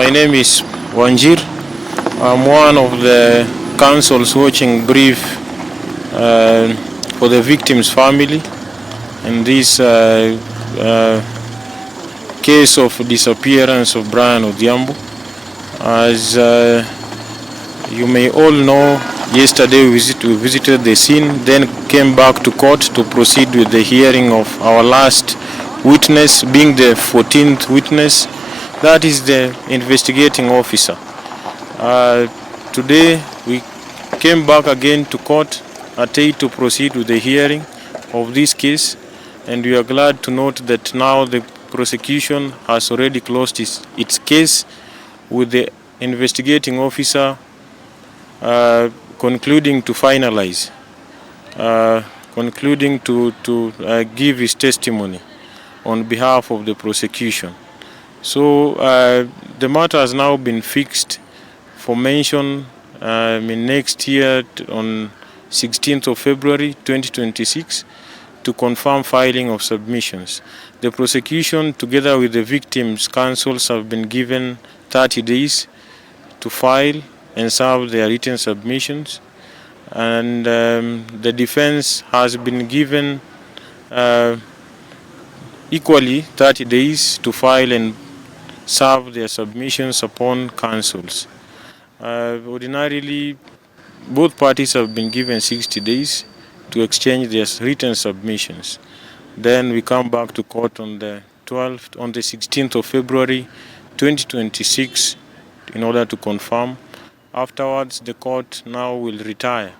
My name is Wanjir. I'm one of the councils watching brief for the victim's family in this case of disappearance of Brian Odhiambo. As you may all know, yesterday we visited the scene, then came back to court to proceed with the hearing of our last witness, being the 14th witness, that is the investigating officer. Today we came back again to court at 8 to proceed with the hearing of this case, and we are glad to note that now the prosecution has already closed its case, with the investigating officer concluding to finalize, concluding to give his testimony on behalf of the prosecution. So the matter has now been fixed for mention in next year on 16th of February 2026 to confirm filing of submissions. The prosecution, together with the victims' counsels, have been given 30 days to file and serve their written submissions, and the defense has been given equally 30 days to file and serve their submissions upon counsels. Ordinarily, both parties have been given 60 days to exchange their written submissions. Then we come back to court on the 16th of February 2026 in order to confirm. Afterwards, the court now will retire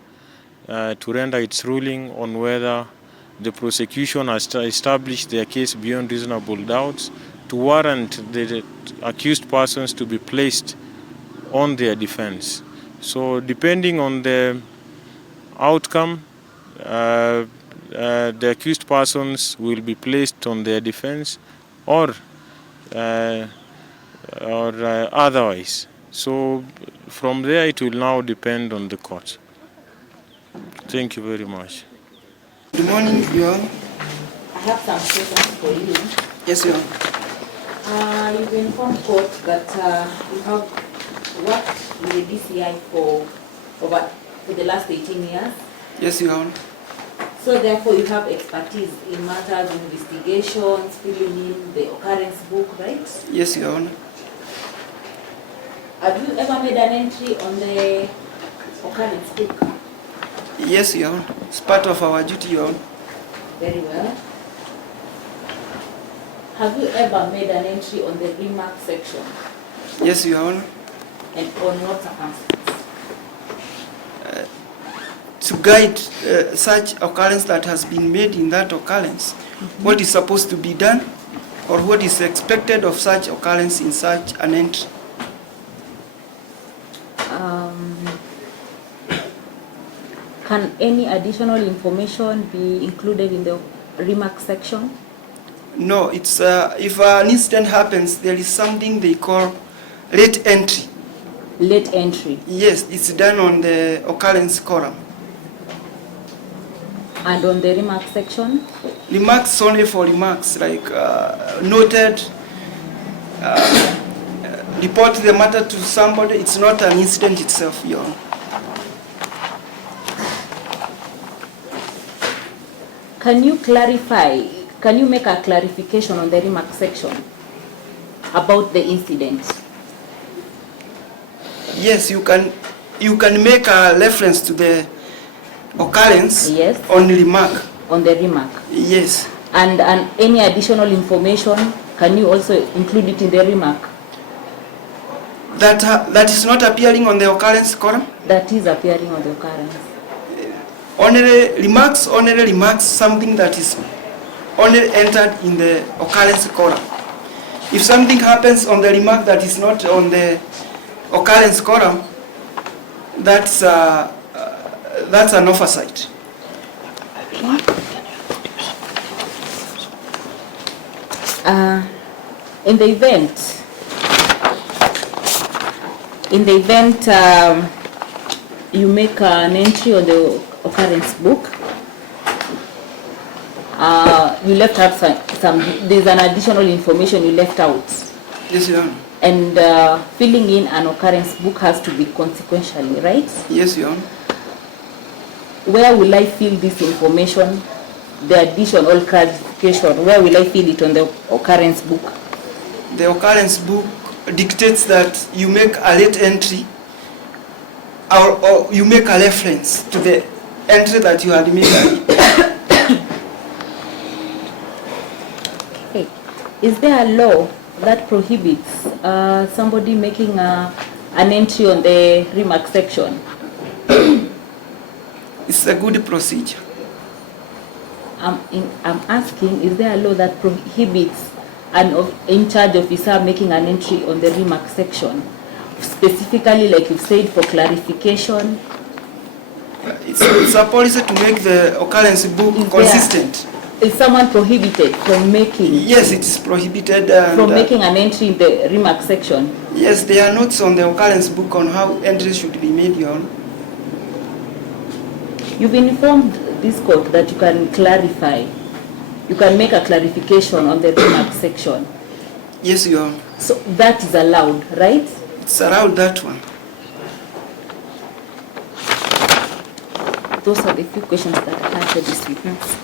to render its ruling on whether the prosecution has established their case beyond reasonable doubts to warrant the accused persons to be placed on their defense. So depending on the outcome, the accused persons will be placed on their defense or otherwise. So from there it will now depend on the court. Thank you very much. Good morning, Your Honor. I have some questions for you. Yes, Your Honor. You've informed court that you have worked with the DCI for the last 18 years. Yes, Your Honor. So therefore you have expertise in matters of investigations, filling in the occurrence book, right? Yes, Your Honor. Have you ever made an entry on the occurrence book? Yes, Your Honor. It's part of our duty, Your Honor. Very well. Have you ever made an entry on the remark section? Yes, Your Honor. And on what circumstances? To guide such occurrence that has been made in that occurrence, what is supposed to be done or what is expected of such occurrence in such an entry. Can any additional information be included in the remark section? No, it's if an incident happens, there is something they call late entry. Late entry? Yes, it's done on the occurrence column. And on the remark section? Remarks only for remarks, like noted, report the matter to somebody. It's not an incident itself, Your Honor. Can you clarify, can you make a clarification on the remark section about the incident? Yes, you can make a reference to the occurrence. Yes. On remark. On the remark. Yes. And any additional information, can you also include it in the remark? That is not appearing on the occurrence column? That is appearing on the occurrence. Only remarks, something that is only entered in the occurrence column. If something happens on the remark that is not on the occurrence column, that's an oversight. In the event you make an entry on the occurrence book, you left out some, there's an additional information you left out. Yes, Your Honor. And filling in an occurrence book has to be consequentially, right? Yes, Your Honor. Where will I fill this information, the addition or clarification? Where will I fill it on the occurrence book? The occurrence book dictates that you make a late entry or you make a reference to the entry that you had made. Okay. Is there a law that prohibits somebody making an entry on the remark section? It's a good procedure. I'm asking, is there a law that prohibits an in-charge officer making an entry on the remark section? Specifically, like you've said, for clarification? It's a policy to make the occurrence book consistent. Is someone prohibited from making? Yes, it is prohibited. From making an entry in the remark section? Yes, there are notes on the occurrence book on how entries should be made, Your Honor. You've informed this court that you can clarify, you can make a clarification on the remark section. Yes, Your Honor. So that is allowed, right? It's allowed, that one. Those are the few questions that I had for this witness.